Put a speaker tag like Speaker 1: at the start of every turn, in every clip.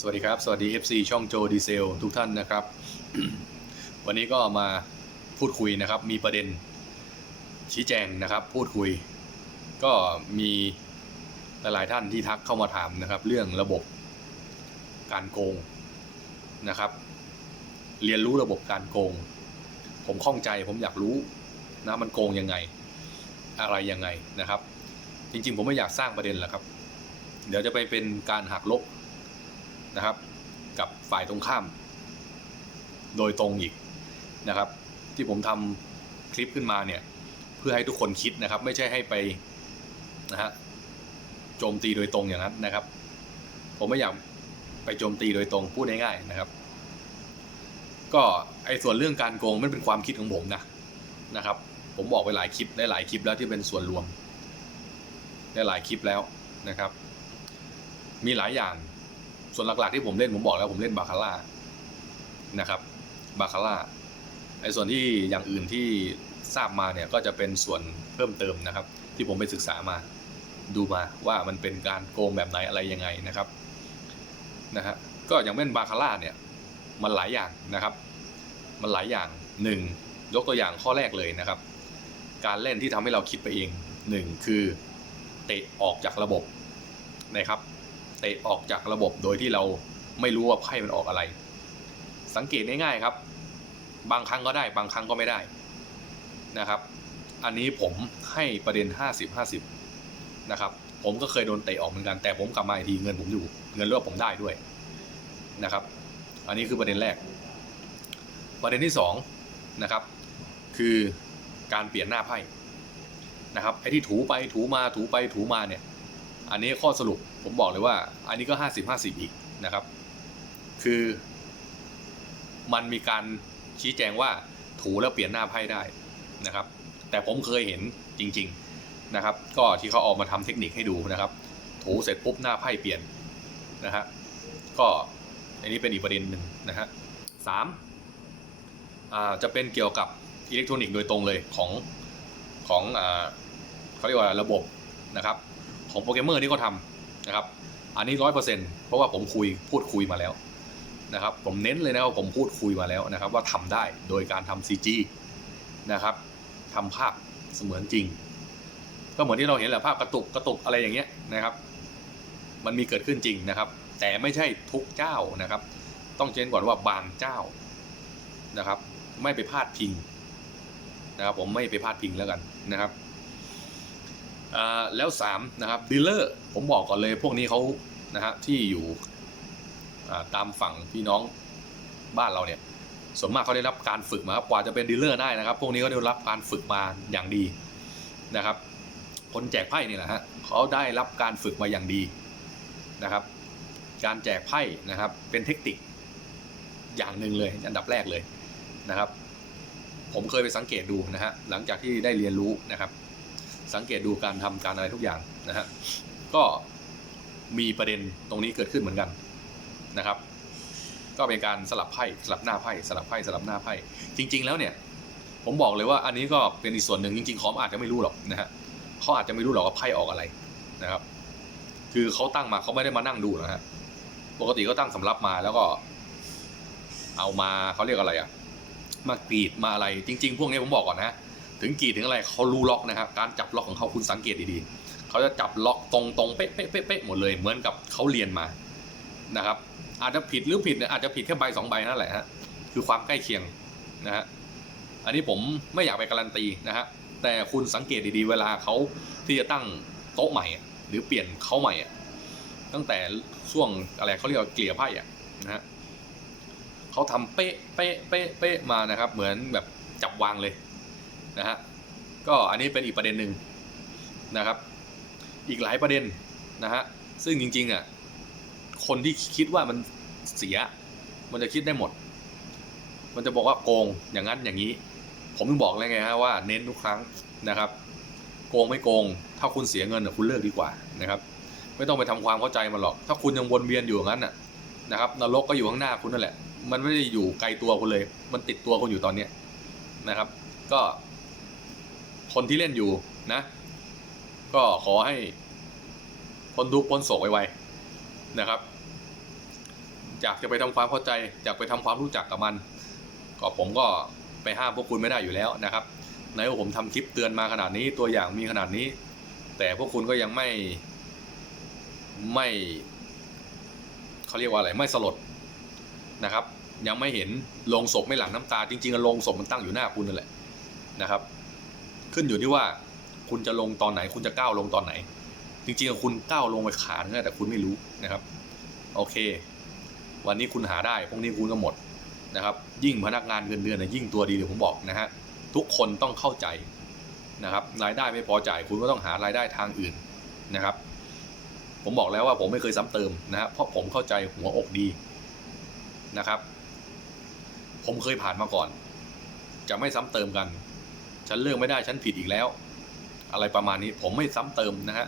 Speaker 1: สวัสดีครับ สวัสดี FC ช่องโจดีเซลทุกท่านนะครับ วันนี้ก็มาพูดคุยนะครับ มีประเด็นชี้แจงนะครับ พูดคุย ก็มีหลาย ๆ ท่านที่ทักเข้ามาถามนะครับ เรื่องระบบการโกงนะครับ เรียนรู้ระบบการโกง ผมข้องใจผมอยากรู้นะมันโกงยังไง อะไรยังไงนะครับ จริง ๆ ผมไม่อยากสร้างประเด็นหรอกครับ เดี๋ยวจะไปเป็นการหักลบ นะครับ กับฝ่ายตรงข้าม โดยตรงอีกนะครับ ที่ผมทำคลิปขึ้นมาเนี่ย เพื่อให้ทุกคนคิดนะครับ ไม่ใช่ให้ไปนะฮะโจมตีโดยตรงอย่างนั้นนะครับ ผมไม่อยากไปโจมตีโดยตรงพูดง่ายๆนะครับ ก็ไอ้ส่วนเรื่องการโกงมันเป็นความคิดของผมนะนะครับ ผมบอกไปหลายคลิปได้หลายคลิปแล้วที่เป็นส่วนรวมได้หลายคลิปแล้วนะครับ มีหลายอย่าง ส่วนหลักๆที่ผมเล่นผมบอกแล้วผมเล่นบาคาร่านะครับบาคาร่าไอ้ส่วนที่อย่างอื่นที่ทราบมาเนี่ยก็จะเป็นส่วนเพิ่มเติมนะครับ ที่ผมไปศึกษามาดูมาว่ามันเป็นการโกงแบบไหนอะไรยังไงนะครับนะฮะก็อย่างเป็นบาคาร่าเนี่ยมันหลายอย่างนะครับ มันหลายอย่างหนึ่งยกตัวอย่างข้อแรกเลยนะครับ การเล่นที่ทำให้เราคิดไปเองหนึ่งคือเตะออกจากระบบนะครับ เตะออกจากระบบโดยที่เราไม่รู้ว่าไพ่มันออกอะไร สังเกตง่ายๆครับ บางครั้งก็ได้บางครั้งก็ไม่ได้นะครับ อันนี้ผมให้ประเด็น 50-50นะครับผมก็เคยโดนเตะออกเหมือนกันแต่ผมกลับมาอีกทีเงินผมอยู่เงินรวบผมได้ด้วยนะครับ อันนี้คือประเด็นแรก ประเด็นที่สองนะครับคือการเปลี่ยนหน้าไพ่นะครับไอ้ที่ถูไปถูมาถูไปถูมาเนี่ย อันนี้ข้อสรุปผมบอกเลยว่า อันนี้ก็ห้าสิบห้าสิบอีกนะครับ คือ มันมีการชี้แจงว่าถูแล้วเปลี่ยนหน้าไพ่ได้นะครับ แต่ผมเคยเห็นจริง ๆนะครับ ก็ที่เขาออกมาทำเทคนิคให้ดูนะครับ ถูเสร็จปุ๊บหน้าไพ่เปลี่ยนนะฮะก็อันนี้เป็นอีกประเด็นหนึ่งนะฮะสามจะเป็นเกี่ยวกับอิเล็กทรอนิกส์โดยตรงเลยของของอเขาเรียกว่าระบบนะครับ ของโปรแกรมเมอร์ที่เขาทำนะครับ อันนี้ร้อยเปอร์เซ็นต์เพราะว่าผมคุยพูดคุยมาแล้วนะครับ ผมเน้นเลยนะครับผมพูดคุยมาแล้วนะครับ ว่าทำได้โดยการทำ CG นะครับทำภาพเสมือนจริง ก็เหมือนที่เราเห็นแหละภาพกระตุกกระตุกอะไรอย่างเงี้ยนะครับ มันมีเกิดขึ้นจริงนะครับ แต่ไม่ใช่ทุกเจ้านะครับ ต้องเจนก่อนว่าบางเจ้านะครับ ไม่ไปพาดพิงนะครับ ผมไม่ไปพาดพิงแล้วกันนะครับ แล้ว3นะครับดีลเลอร์ผมบอกก่อนเลยพวกนี้เขานะฮะที่อยู่ตามฝั่งพี่น้องบ้านเราเนี่ยส่วนมากเขาได้รับการฝึกมาครับกว่าจะเป็นดีลเลอร์ได้นะครับ พวกนี้ก็ได้รับการฝึกมาอย่างดีนะครับ คนแจกไพ่นี่แหละฮะเขาได้รับการฝึกมาอย่างดีนะครับ การแจกไพ่นะครับเป็นเทคนิคอย่างหนึ่งเลยอันดับแรกเลยนะครับ ผมเคยไปสังเกตดูนะฮะหลังจากที่ได้เรียนรู้นะครับ สังเกตดูการทำการอะไรทุกอย่างนะฮะก็มีประเด็นตรงนี้เกิดขึ้นเหมือนกันนะครับ ก็เป็นการสลับไพ่สลับหน้าไพ่สลับไพ่สลับหน้าไพ่จริง ๆ แล้วเนี่ย ผมบอกเลยว่าอันนี้ก็เป็นอีกส่วนหนึ่งจริงๆเขาอาจจะไม่รู้หรอกนะฮะเขาอาจจะไม่รู้หรอกว่าไพ่ออกอะไรนะครับ คือเขาตั้งมาเขาไม่ได้มานั่งดูนะฮะปกติก็ตั้งสำรับมาแล้วก็ เอามาเขาเรียกอะไรอะมากรีดมาอะไร จริง ๆ พวกนี้ผมบอกก่อนนะ ถึงกรีดถึงอะไรเขารู้ล็อกนะครับ การจับล็อกของเขาคุณสังเกตดีๆเขาจะจับล็อกตรงๆเป๊ะเป๊ะเป๊ะเป๊ะหมดเลย เหมือนกับเขาเรียนมานะครับ อาจจะผิดหรือผิดอาจจะผิดแค่ใบสองใบนั่นแหละฮะคือความใกล้เคียงนะฮะอันนี้ผมไม่อยากไปการันตีนะฮะแต่คุณสังเกตดีๆ เวลาเขาที่จะตั้งโต๊ะใหม่ หรือเปลี่ยนเขาใหม่อะตั้งแต่ช่วงอะไรเขาเรียกว่าเกลี่ยไพ่อะนะฮะเขาทำเป๊ะเป๊ะเป๊ะเป๊ะมานะครับ เหมือนแบบจับวางเลย นะฮะก็อันนี้เป็นอีกประเด็นหนึ่งนะครับ อีกหลายประเด็นนะฮะซึ่งจริงๆอะคนที่คิดว่ามันเสีย มันจะคิดได้หมด มันจะบอกว่าโกงอย่างนั้นอย่างนี้ ผมถึงบอกเลยไงฮะว่าเน้นทุกครั้งนะครับ โกงไม่โกง ถ้าคุณเสียเงินคุณเลิกดีกว่านะครับ ไม่ต้องไปทำความเข้าใจมันหรอก ถ้าคุณยังวนเวียนอยู่อย่างนั้นน่ะนะครับนรกก็อยู่ข้างหน้าคุณนั่นแหละ มันไม่ได้อยู่ไกลตัวคุณเลย มันติดตัวคุณอยู่ตอนเนี้ยนะครับ ก็ คนที่เล่นอยู่นะ ก็ขอให้พ้นทุกข์พ้นโศกไวๆนะครับอยากจะไปทำความเข้าใจอยากไปทำความรู้จักกับมัน ก็ผมก็ไปห้ามพวกคุณไม่ได้อยู่แล้วนะครับในว่าผมทำคลิปเตือนมาขนาดนี้ตัวอย่างมีขนาดนี้ แต่พวกคุณก็ยังไม่ไม่เขาเรียกว่าอะไรไม่สลดนะครับ ยังไม่เห็นโลงศพไม่หลั่งน้ำตา จริงๆโลงศพมันตั้งอยู่หน้าคุณนั่นแหละนะครับ ขึ้นอยู่ที่ว่าคุณจะลงตอนไหน คุณจะก้าวลงตอนไหน จริงๆคุณก้าวลงไปขาดแต่คุณไม่รู้นะครับ โอเค วันนี้คุณหาได้พรุ่งนี้คุณก็หมดนะครับ ยิ่งพนักงานเงินเดือนนะยิ่งตัวดีเดี๋ยวผมบอกนะฮะทุกคนต้องเข้าใจนะครับรายได้ไม่พอจ่ายคุณก็ต้องหารายได้ทางอื่นนะครับ ผมบอกแล้วว่าผมไม่เคยซ้ำเติมนะฮะเพราะผมเข้าใจหัวอกดีนะครับ ผมเคยผ่านมาก่อน จะไม่ซ้ำเติมกัน ฉันเลือกไม่ได้ฉันผิดอีกแล้ว อะไรประมาณนี้ผมไม่ซ้ำเติมนะฮะ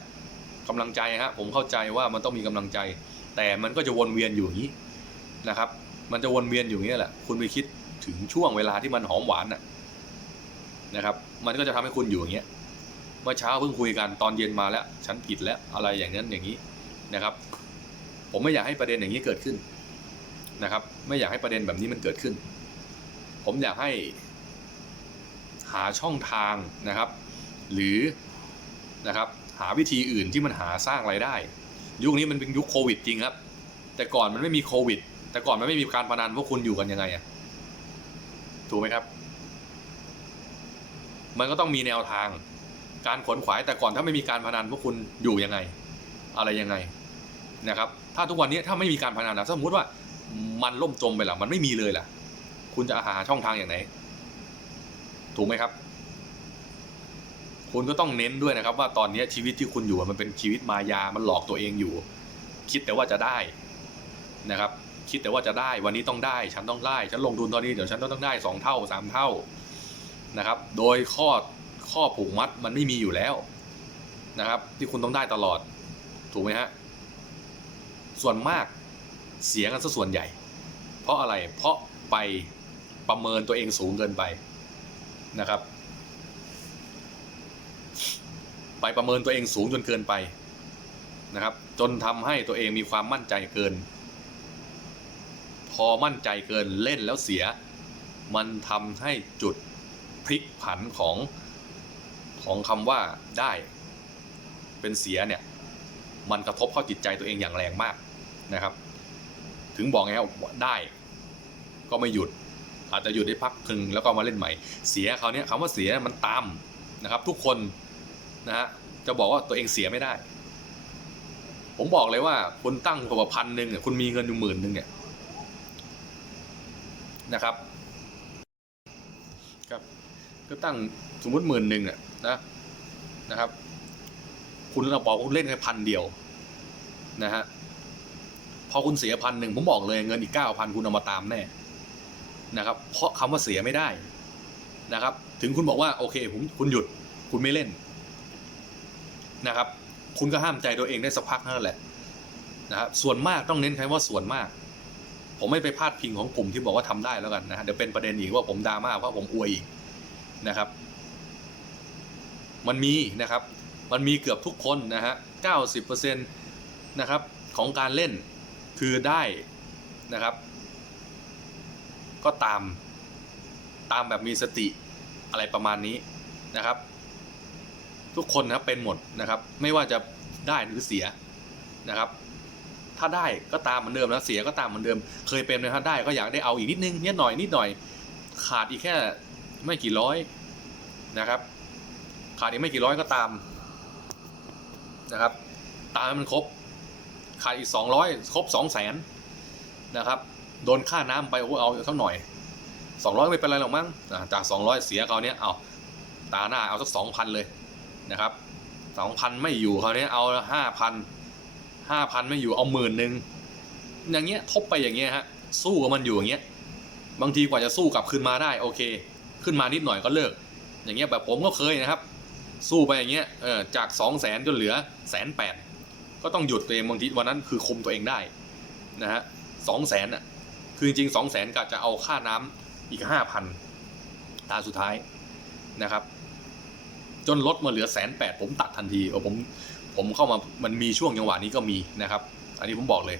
Speaker 1: กำลังใจฮะผมเข้าใจว่ามันต้องมีกำลังใจ แต่มันก็จะวนเวียนอยู่อย่างนี้นะครับ มันจะวนเวียนอยู่อย่างนี้แหละ คุณไปคิดถึงช่วงเวลาที่มันหอมหวานน่ะนะครับ มันก็จะทำให้คุณอยู่อย่างเงี้ยเมื่อเช้าเพิ่งคุยกันตอนเย็นมาแล้ว ฉันผิดแล้วอะไรอย่างนั้นอย่างนี้นะครับ ผมไม่อยากให้ประเด็นอย่างนี้เกิดขึ้นนะครับ ไม่อยากให้ประเด็นแบบนี้มันเกิดขึ้น ผมอยากให้ หาช่องทางนะครับ หรือนะครับหาวิธีอื่นที่มันหาสร้างไรายได้ ยุคนี้มันเป็นยุคโควิดจริงครับ แต่ก่อนมันไม่มีโควิด แต่ก่อนมันไม่มีการพนันพวกคุณอยู่กันยังไงอะถูกไหมครับ มันก็ต้องมีแนวทางการขวนขวายแต่ก่อนถ้าไม่มีการพนันพวกคุณอยู่ยังไง อะไรยังไงนะครับ ถ้าทุกวันนี้ถ้าไม่มีการพนันนะสมมติว่ามันล่มจมไปล่ะมันไม่มีเลยล่ะ คุณจะหาช่องทางอย่างไหน ถูกไหมครับ คุณก็ต้องเน้นด้วยนะครับ ว่าตอนนี้ชีวิตที่คุณอยู่มันเป็นชีวิตมายามันหลอกตัวเองอยู่ คิดแต่ว่าจะได้นะครับ คิดแต่ว่าจะได้วันนี้ต้องได้ ฉันต้องได้ ฉันลงทุนตอนนี้เดี๋ยวฉันต้องได้สองเท่าสามเท่านะครับ โดยข้อข้อผูกมัดมันไม่มีอยู่แล้วนะครับ ที่คุณต้องได้ตลอดถูกไหมฮะส่วนมากเสียกันซะส่วนใหญ่ เพราะอะไรเพราะไปประเมินตัวเองสูงเกินไป นะครับ ไปประเมินตัวเองสูงจนเกินไปนะครับ จนทำให้ตัวเองมีความมั่นใจเกิน พอมั่นใจเกินเล่นแล้วเสีย มันทำให้จุดพลิกผันของของคำว่าได้เป็นเสียเนี่ย มันกระทบเข้าจิตใจตัวเองอย่างแรงมากนะครับ ถึงบอกไงว่าได้ก็ไม่หยุด อาจจะหยุดได้พักพึงแล้วก็มาเล่นใหม่ เสียเขาวเนี้ยคำว่าเสียมันตามนะครับ ทุกคนนะฮะจะบอกว่าตัวเองเสียไม่ได้ ผมบอกเลยว่าคุณตั้งกว่าพันหนึ่งคุณมีเงินอยู่หมื่นหนึ่งเนี่ยนะครับครับ ก็ตั้งสมมติหมื่นหนึ่งอะนะนะครับ คุณเราบอกคุณเล่นแค่พันเดียวนะฮะพอคุณเสียพันหนึ่งผมบอกเลยเงินอีกเก้าพันคุณเอามาตามแน่ นะครับ เพราะคำว่าเสียไม่ได้นะครับ ถึงคุณบอกว่าโอเคผมคุณหยุดคุณไม่เล่นนะครับ คุณก็ห้ามใจตัวเองได้สักพักนั่นแหละนะครับส่วนมากต้องเน้นคำว่าส่วนมาก ผมไม่ไปพาดพิงของกลุ่มที่บอกว่าทำได้แล้วกันนะฮะเดี๋ยวเป็นประเด็นอีกว่าผมดราม่าเพราะผมอวยอีกนะครับ มันมีนะครับ มันมีเกือบทุกคนนะฮะเก้าสิบเปอร์เซ็นต์นะครับของการเล่นคือได้นะครับ ก็ตามตามแบบมีสติอะไรประมาณนี้นะครับ ทุกคนนะครับเป็นหมดนะครับ ไม่ว่าจะได้หรือเสียนะครับ ถ้าได้ก็ตามเหมือนเดิมแล้วเสียก็ตามเหมือนเดิม เคยเป็นนะครับได้ก็อยากได้เอาอีกนิดนึงนิดหน่อยนิดหน่อย ขาดอีกแค่ไม่กี่ร้อยนะครับ ขาดอีกไม่กี่ร้อยก็ตามนะครับ ตามให้มันครบขาดอีกสองร้อยครบสองแสนนะครับ โดนค่าน้ำไปโอ้เอาเท่าหน่อยสองร้อยไม่เป็นไรหรอกมั้งจากสองร้อยเสียเขาวเนี้ยเอาตาหน้าเอาสักสองพันเลยนะครับสองพันไม่อยู่เขาวเนี้ยเอาห้าพันห้าพันไม่อยู่เอาหมื่นหนึ่งอย่างเงี้ยทบไปอย่างเงี้ยฮะสู้กับมันอยู่อย่างเงี้ยบางทีกว่าจะสู้กลับคืนมาได้โอเค ขึ้นมานิดหน่อยก็เลิก อย่างเงี้ยแบบผมก็เคยนะครับ สู้ไปอย่างเงี้ยเออจากสองแสนจนเหลือแสนแปดก็ต้องหยุดตัวเองบางทีวันนั้นคือคุมตัวเองได้นะฮะสองแสนอะ คือจริงๆสองแสนกะจะเอาค่าน้ำอีกห้าพันตาสุดท้ายนะครับ จนลดมาเหลือแสนแปดผมตัดทันทีเออผมผมเข้ามามันมีช่วงจังหวะนี้ก็มีนะครับ อันนี้ผมบอกเลย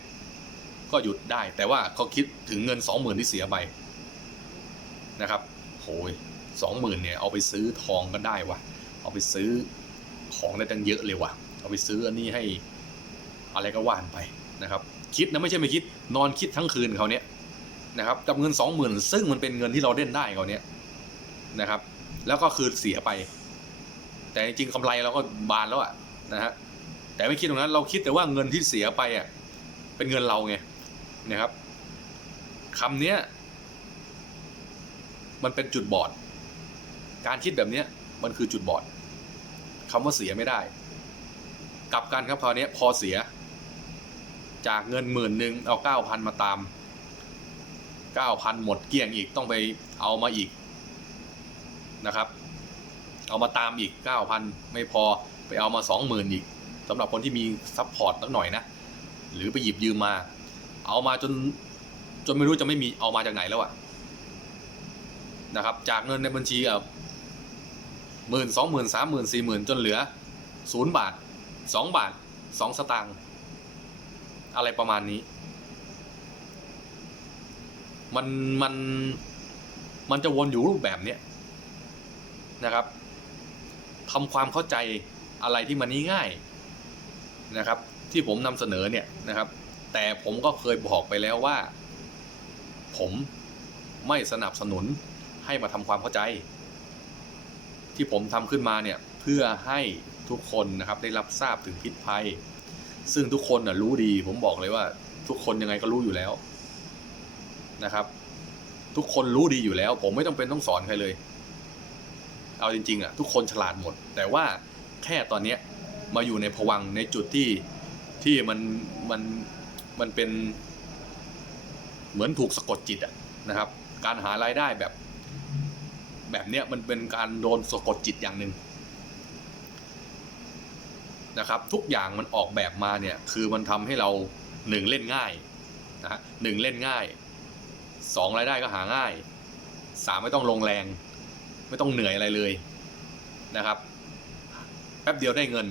Speaker 1: ก็หยุดได้ แต่ว่าเขาคิดถึงเงินสองหมื่นที่เสียไปนะครับโหยสองหมื่นเนี่ยเอาไปซื้อทองก็ได้วะเอาไปซื้อของได้ตั้งเยอะเลยวะเอาไปซื้ออันนี้ให้อะไรก็ว่านไปนะครับ คิดนะไม่ใช่ไม่คิด นอนคิดทั้งคืนเขาเนี้ย นะครับกับเงินสองหมื่นซึ่งมันเป็นเงินที่เราเล่นได้เขาเนี้ยนะครับ แล้วก็คือเสียไป แต่จริงๆกำไรเราก็บานแล้วอะนะฮะแต่ไม่คิดตรงนั้นเราคิดแต่ว่าเงินที่เสียไปอะเป็นเงินเราไงนะครับคำเนี้ยมันเป็นจุดบอด การคิดแบบเนี้ยมันคือจุดบอดคำว่าเสียไม่ได้กลับกันครับคราวนี้พอเสีย จากเงินหมื่นหนึ่งเอาเก้าพันมาตาม เก้าพันหมดเกลี้ยงอีกต้องไปเอามาอีกนะครับ เอามาตามอีกเก้าพันไม่พอไปเอามาสองหมื่นอีกสำหรับคนที่มีซัพพอร์ตสักหน่อยนะ หรือไปหยิบยืมมา เอามาจนจนไม่รู้จะไม่มีเอามาจากไหนแล้วอะนะครับ จากเงินในบัญชีอะหมื่นสองหมื่นสามหมื่นสี่หมื่นจนเหลือศูนย์บาทสองบาทสองสตางค์อะไรประมาณนี้ มันมันมันจะวนอยู่รูปแบบเนี้ยนะครับทำความเข้าใจอะไรที่มันง่ายๆนะครับ ที่ผมนำเสนอเนี่ยนะครับ แต่ผมก็เคยบอกไปแล้วว่า ผมไม่สนับสนุนให้มาทำความเข้าใจ ที่ผมทำขึ้นมาเนี่ยเพื่อให้ทุกคนนะครับได้รับทราบถึงพิษภัย ซึ่งทุกคนนะรู้ดี ผมบอกเลยว่าทุกคนยังไงก็รู้อยู่แล้ว นะครับ ทุกคนรู้ดีอยู่แล้ว ผมไม่ต้องเป็นต้องสอนใครเลย เอาจริงๆอะทุกคนฉลาดหมด แต่ว่าแค่ตอนเนี้ยมาอยู่ในภวังในจุดที่ที่มันมันมันเป็น เหมือนถูกสะกดจิตอะนะครับ การหารายได้แบบ แบบเนี้ยมันเป็นการโดนสะกดจิตอย่างหนึ่งนะครับ ทุกอย่างมันออกแบบมาเนี่ย คือมันทำให้เราหนึ่งเล่นง่ายนะฮะหนึ่งเล่นง่าย สองรายได้ก็หาง่ายสามไม่ต้องลงแรง ไม่ต้องเหนื่อยอะไรเลยนะครับแป๊บเดียวได้เงิน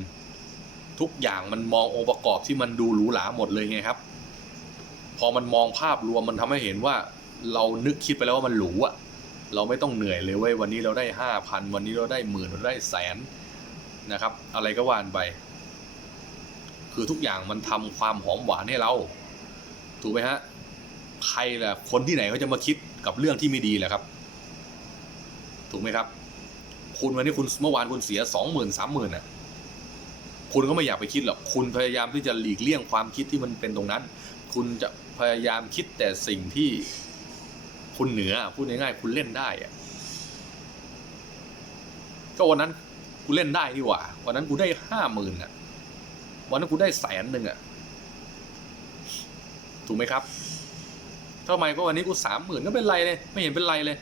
Speaker 1: ทุกอย่างมันมององค์ประกอบที่มันดูหรูหราหมดเลยไงครับ พอมันมองภาพรวมมันทำให้เห็นว่า เรานึกคิดไปแล้วว่ามันหรูอะเราไม่ต้องเหนื่อยเลยเว้ยวันนี้เราได้ห้าพันวันนี้เราได้หมื่นเราได้แสนนะครับ อะไรก็ว่านไป คือทุกอย่างมันทำความหอมหวานให้เรา ถูกไหมฮะ ใครล่ะคนที่ไหนเขาจะมาคิดกับเรื่องที่ไม่ดีแหละครับ ถูกไหมครับ คุณวันนี้คุณเมื่อวานคุณเสียสองหมื่นสามหมื่นอะคุณก็ไม่อยากไปคิดหรอกคุณพยายามที่จะหลีกเลี่ยงความคิดที่มันเป็นตรงนั้น คุณจะพยายามคิดแต่สิ่งที่คุณเหนือพูดง่ายๆคุณเล่นได้อะก็วันนั้นกูเล่นได้ดีกว่า วันนั้นกูได้ห้าหมื่นอะ วันนั้นกูได้แสนหนึ่งอะ ถูกไหมครับ ทำไมก็วันนี้กูสามหมื่นก็เป็นไรเลย ไม่เห็นเป็นไรเลย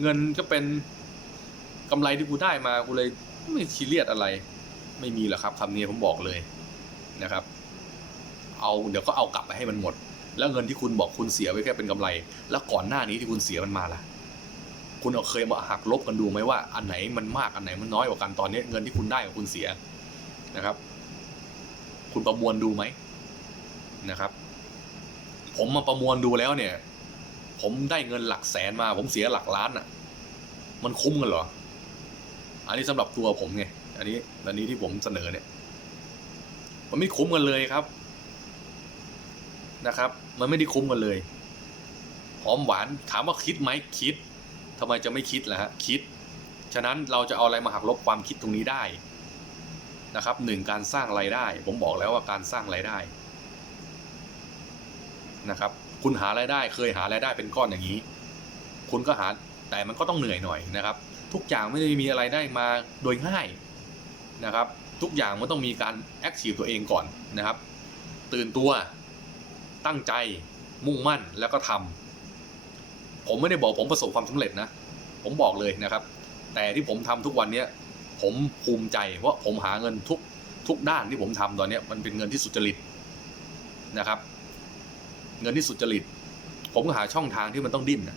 Speaker 1: เงินก็เป็นกำไรที่กูได้มากูเลยไม่ซีเรียสอะไร ไม่มีหรอกครับคำนี้ผมบอกเลยนะครับ เอาเดี๋ยวก็เอากลับไปให้มันหมด แล้วเงินที่คุณบอกคุณเสียไว้แค่เป็นกำไร แล้วก่อนหน้านี้ที่คุณเสียมันมาล่ะ คุณเอาเคยมาหักลบกันดูไหมว่า อันไหนมันมากอันไหนมันน้อยกว่ากันตอนนี้ เงินที่คุณได้กับคุณเสียนะครับ คุณประมวลดูไหมนะครับ ผมมาประมวลดูแล้วเนี่ย ผมได้เงินหลักแสนมา ผมเสียหลักล้านอะ มันคุ้มกันเหรอ อันนี้สำหรับตัวผมไงอันนี้อันนี้ที่ผมเสนอเนี่ย มันไม่คุ้มกันเลยครับนะครับ มันไม่ได้คุ้มกันเลยหอมหวานถามว่าคิดไหมคิดทำไมจะไม่คิดล่ะฮะคิด ฉะนั้นเราจะเอาอะไรมาหักลบความคิดตรงนี้ได้นะครับหนึ่งการสร้างไรายได้ ผมบอกแล้วว่าการสร้างไรายได้ นะครับ คุณหารายได้เคยหารายได้เป็นก้อนอย่างนี้ คุณก็หาแต่มันก็ต้องเหนื่อยหน่อยนะครับ ทุกอย่างไม่ได้มีอะไรได้มาโดยง่ายนะครับ ทุกอย่างมันต้องมีการแอคทีฟตัวเองก่อนนะครับ ตื่นตัวตั้งใจมุ่งมั่นแล้วก็ทำผมไม่ได้บอกผมประสบความสำเร็จนะ ผมบอกเลยนะครับ แต่ที่ผมทำทุกวันเนี้ยผมภูมิใจเพราะผมหาเงินทุกทุกด้านที่ผมทำตอนนี้มันเป็นเงินที่สุจริตนะครับ เงินที่สุจริต ผมก็หาช่องทางที่มันต้องดิ้นนะ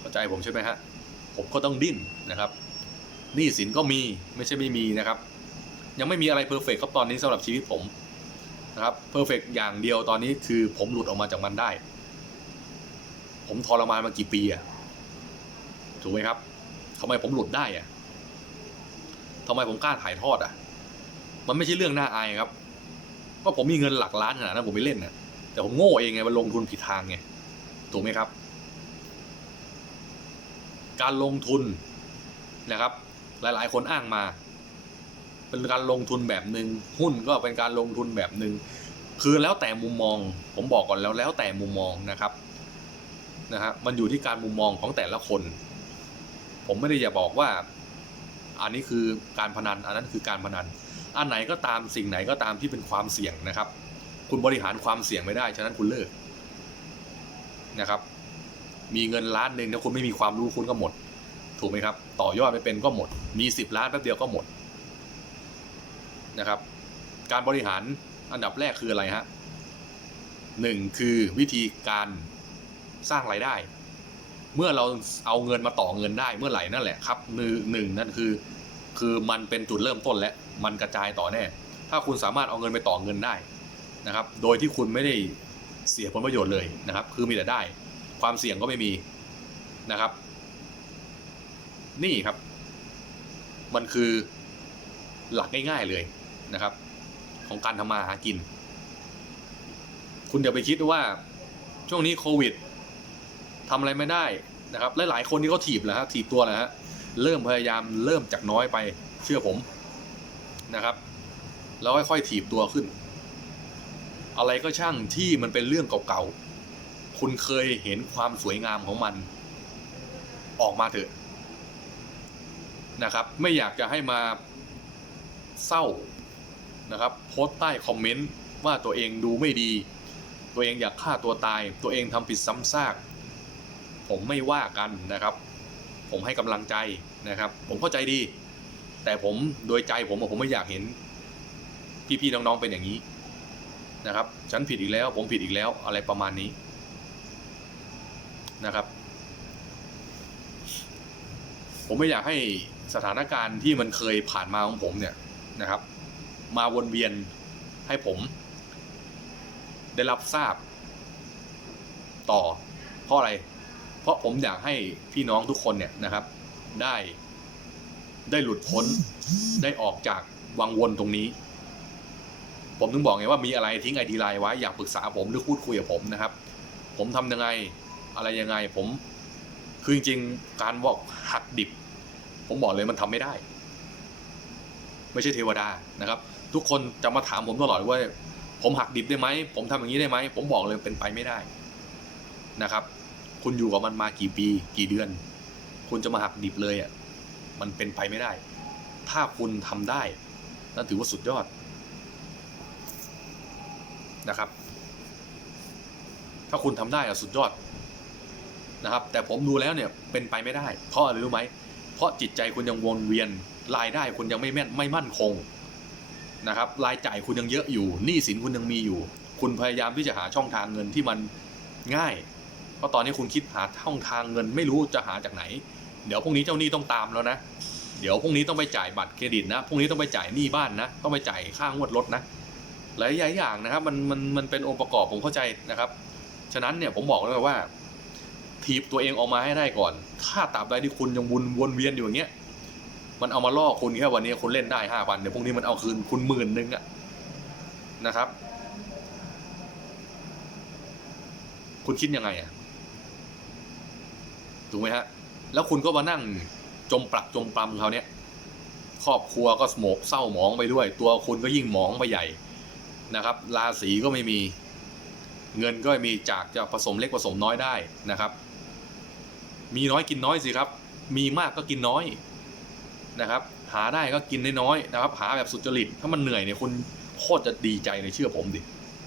Speaker 1: เข้าใจผมใช่ไหมฮะ ผมก็ต้องดิ้นนะครับหนี้สินก็มีไม่ใช่ไม่มีนะครับ ยังไม่มีอะไรเพอร์เฟกครับตอนนี้สำหรับชีวิตผมนะครับเพอร์เฟกอย่างเดียวตอนนี้คือผมหลุดออกมาจากมันได้ ผมทรมานมากี่ปีอะถูกไหมครับทำไมผมหลุดได้อะทำไมผมกล้าถ่ายทอดอะมันไม่ใช่เรื่องน่าอายครับ ก็ผมมีเงินหลักล้านขนาดนั้นผมไม่เล่นนะ แต่ผมโง่เองไงมันลงทุนผิดทางไงถูกไหมครับ การลงทุนนะครับ หลายๆ คนอ้างมา เป็นการลงทุนแบบหนึ่งหุ้นก็เป็นการลงทุนแบบหนึ่งคือแล้วแต่มุมมอง ผมบอกก่อนแล้วแล้วแต่มุมมองนะครับนะฮะมันอยู่ที่การมุมมองของแต่ละคน ผมไม่ได้จะบอกว่า อันนี้คือการพนัน อันนั้นคือการพนัน อันไหนก็ตามสิ่งไหนก็ตามที่เป็นความเสี่ยงนะครับ คุณบริหารความเสี่ยงไม่ได้ ฉะนั้นคุณเลิกนะครับ มีเงินล้านหนึ่งถ้าคุณไม่มีความรู้คุณก็หมด ถูกไหมครับ ต่อยอดไม่เป็นก็หมด มีสิบล้านแป๊บเดียวก็หมดนะครับ การบริหารอันดับแรกคืออะไรฮะหนึ่งคือวิธีการสร้างรายได้ เมื่อเราเอาเงินมาต่อเงินได้เมื่อไหร่นั่นแหละครับหนึ่งหนึ่งนั่นคือ คือมันเป็นจุดเริ่มต้นและมันกระจายต่อแน่ ถ้าคุณสามารถเอาเงินไปต่อเงินได้ นะครับ โดยที่คุณไม่ได้เสียผลประโยชน์เลยนะครับ คือมีแต่ได้ ความเสี่ยงก็ไม่มีนะครับ นี่ครับ มันคือหลักง่ายๆเลยนะครับ ของการทำมาหากิน คุณอย่าไปคิดว่าช่วงนี้โควิดทำอะไรไม่ได้นะครับหลายๆคนที่เขาถีบแหละฮะถีบตัวแหละฮะเริ่มพยายามเริ่มจากน้อยไปเชื่อผมนะครับ แล้วค่อยๆถีบตัวขึ้น อะไรก็ช่างที่มันเป็นเรื่องเก่าๆ คุณเคยเห็นความสวยงามของมัน ออกมาเถอะนะครับ ไม่อยากจะให้มาเศร้านะครับโพสต์ใต้คอมเมนต์ว่าตัวเองดูไม่ดี ตัวเองอยากฆ่าตัวตาย ตัวเองทำผิดซ้ำซาก ผมไม่ว่ากันนะครับ ผมให้กำลังใจนะครับ ผมเข้าใจดี แต่ผมโดยใจผมผมไม่อยากเห็นพี่ๆน้องๆเป็นอย่างนี้ นะครับ ฉันผิดอีกแล้ว ผมผิดอีกแล้ว อะไรประมาณนี้นะครับ ผมไม่อยากให้สถานการณ์ที่มันเคยผ่านมาของผมเนี่ยนะครับ มาวนเวียนให้ผม ได้รับทราบ ต่อ เพราะอะไร เพราะผมอยากให้พี่น้องทุกคนเนี่ยนะครับ ได้ได้หลุดพ้นได้ออกจากวังวนตรงนี้ ผมถึงบอกไงว่ามีอะไรทิ้งไอดีไลน์ไว้อยากปรึกษาผมหรือพูดคุยกับผมนะครับ ผมทำยังไงอะไรยังไงผม คือจริงๆการบอกหักดิบ ผมบอกเลยมันทำไม่ได้ ไม่ใช่เทวดานะครับ ทุกคนจะมาถามผมตลอดว่า ผมหักดิบได้ไหมผมทำอย่างนี้ได้ไหมผมบอกเลยเป็นไปไม่ได้นะครับ คุณอยู่กับมันมากี่ปี กี่เดือน คุณจะมาหักดิบเลยอะมันเป็นไปไม่ได้ ถ้าคุณทำได้นั่นถือว่าสุดยอด นะครับ ถ้าคุณทำได้อะสุดยอดนะครับ แต่ผมดูแล้วเนี่ยเป็นไปไม่ได้ เพราะอะไรรู้ไหมเพราะจิตใจคุณยังวนเวียนรายได้คุณยังไม่แม่นไม่มั่นคงนะครับรายจ่ายคุณยังเยอะอยู่หนี้สินคุณยังมีอยู่ คุณพยายามที่จะหาช่องทางเงินที่มันง่าย เพราะตอนนี้คุณคิดหาช่องทางเงิน ไม่รู้จะหาจากไหน เดี๋ยวพรุ่งนี้เจ้าหนี้ต้องตามแล้วนะ เดี๋ยวพรุ่งนี้ต้องไปจ่ายบัตรเครดิตนะพรุ่งนี้ต้องไปจ่ายหนี้บ้านนะ ต้องไปจ่ายค่างวดรถนะ หลายอย่างนะครับ มันมันมันเป็นองค์ประกอบผมเข้าใจนะครับ ฉะนั้นเนี่ยผมบอกเลยว่า ถีบตัวเองออกมาให้ได้ก่อน ถ้าตราบใดที่คุณยังวนวนเวียนอยู่อย่างเงี้ยมันเอามาล่อคุณแค่วันนี้คุณเล่นได้ห้าพันเดี๋ยวพรุ่งนี้มันเอาคืนคุณหมื่นหนึ่งอะนะครับ คุณคิดยังไงอะถูกไหมฮะ แล้วคุณก็มานั่งจมปลักจมปลำเขาเนี้ยครอบครัวก็สมกเศร้าหมองไปด้วย ตัวคุณก็ยิ่งหมองไปใหญ่ นะครับ ราศีก็ไม่มี เงินก็ไม่มีจากจะผสมเล็กผสมน้อยได้นะครับ มีน้อยกินน้อยสิครับ มีมากก็กินน้อยนะครับ หาได้ก็กินน้อยๆนะครับ หาแบบสุจริตถ้ามันเหนื่อยเนี่ยคุณโคตรจะดีใจเลยเชื่อผมดิ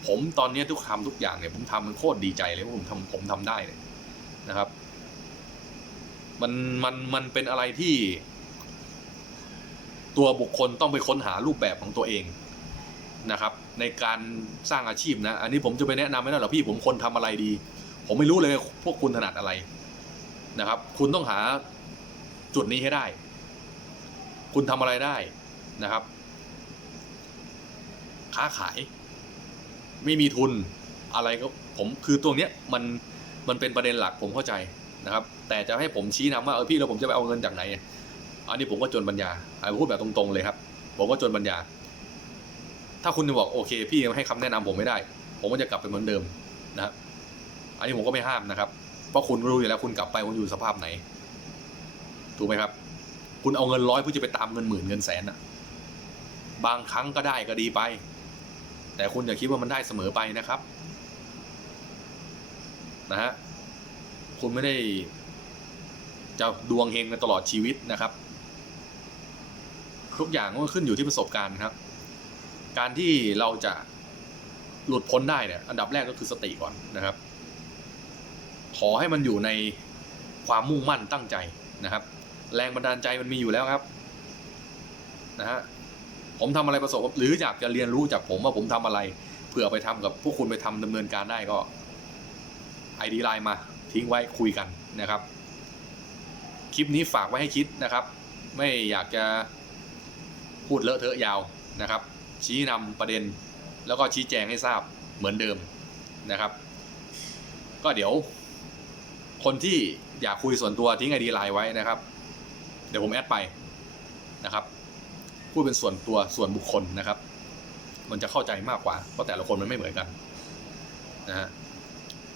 Speaker 1: ผมตอนนี้ทุกทำทุกอย่างเนี่ยผมทำมันโคตรดีใจเลยว่าผมทำผมทำได้เลยนะครับ มันมันมันเป็นอะไรที่ ตัวบุคคลต้องไปค้นหารูปแบบของตัวเองนะครับ ในการสร้างอาชีพนะ อันนี้ผมจะไปแนะนำไม่ได้หรอกพี่ผมคนทำอะไรดี ผมไม่รู้เลยพวกคุณถนัดอะไรนะครับ คุณต้องหาจุดนี้ให้ได้ คุณทำอะไรได้นะครับ ค้าขาย ไม่มีทุนอะไรก็ผมคือตรงเนี้ยมันมันเป็นประเด็นหลักผมเข้าใจนะครับ แต่จะให้ผมชี้นำว่าเออพี่แล้วผมจะไปเอาเงินจากไหน อันนี้ผมก็จนปัญญาอะพูดแบบตรงๆเลยครับ ผมก็จนปัญญา ถ้าคุณจะบอกโอเค พี่ยังให้คำแนะนำผมไม่ได้ ผมก็จะกลับไปเหมือนเดิมนะอันนี้ผมก็ไม่ห้ามนะครับ เพราะคุณรู้อยู่แล้วคุณกลับไปคุณอยู่สภาพไหน ถูกไหมครับ คุณเอาเงินร้อยเพื่อจะไปตามเงินหมื่นเงินแสนอะบางครั้งก็ได้ก็ดีไป แต่คุณอย่าคิดว่ามันได้เสมอไปนะครับ นะฮะคุณไม่ได้จะดวงเฮงกันตลอดชีวิตนะครับ ทุกอย่างก็ขึ้นอยู่ที่ประสบการณ์ครับ การที่เราจะหลุดพ้นได้เนี่ย อันดับแรกก็คือสติก่อนนะครับ ขอให้มันอยู่ในความมุ่งมั่นตั้งใจนะครับ แรงบันดาลใจมันมีอยู่แล้วครับนะฮะผมทำอะไรประสบหรืออยากจะเรียนรู้จากผมว่าผมทำอะไรเผื่อไปทำกับพวกคุณไปทำดำเนินการได้ก็ไอดีไลน์มา ทิ้งไว้คุยกันนะครับ คลิปนี้ฝากไว้ให้คิดนะครับ ไม่อยากจะพูดเลอะเทอะยาวนะครับ ชี้นำประเด็น แล้วก็ชี้แจงให้ทราบเหมือนเดิมนะครับ ก็เดี๋ยว คนที่อยากคุยส่วนตัวทิ้งไอดีไลน์ไว้นะครับ เดี๋ยวผมแอดไปนะครับพูดเป็นส่วนตัวส่วนบุคคลนะครับ มันจะเข้าใจมากกว่า เพราะแต่ละคนมันไม่เหมือนกันนะฮะ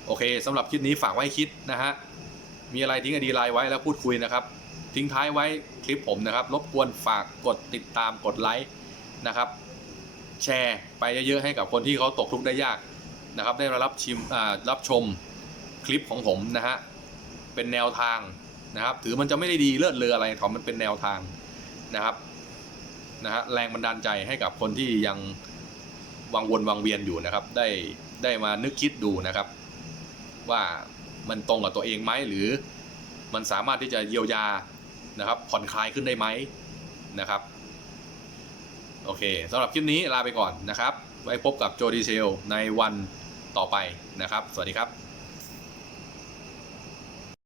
Speaker 1: โอเคสำหรับคลิปนี้ฝากไว้คิดนะฮะมีอะไรทิ้งไอดีไลน์ไว้แล้วพูดคุยนะครับ ทิ้งท้ายไว้คลิปผมนะครับ รบกวนฝากกดติดตามกดไลค์นะครับ แชร์ไปเยอะๆให้กับคนที่เขาตกทุกข์ได้ยากนะครับ ได้รับชิมรับชมคลิปของผมนะฮะเป็นแนวทางนะครับ ถือมันจะไม่ได้ดีเลิศเลออะไรถอมมันเป็นแนวทางนะครับนะฮะแรงบันดาลใจให้กับคนที่ยังวังวนวังเวียนอยู่นะครับ ได้ได้มานึกคิดดูนะครับ ว่ามันตรงกับตัวเองไหมหรือ มันสามารถที่จะเยียวยานะครับ ผ่อนคลายขึ้นได้ไหมนะครับ โอเคสำหรับคลิปนี้ลาไปก่อนนะครับ ไว้พบกับโจดีเซลในวันต่อไปนะครับ สวัสดีครับ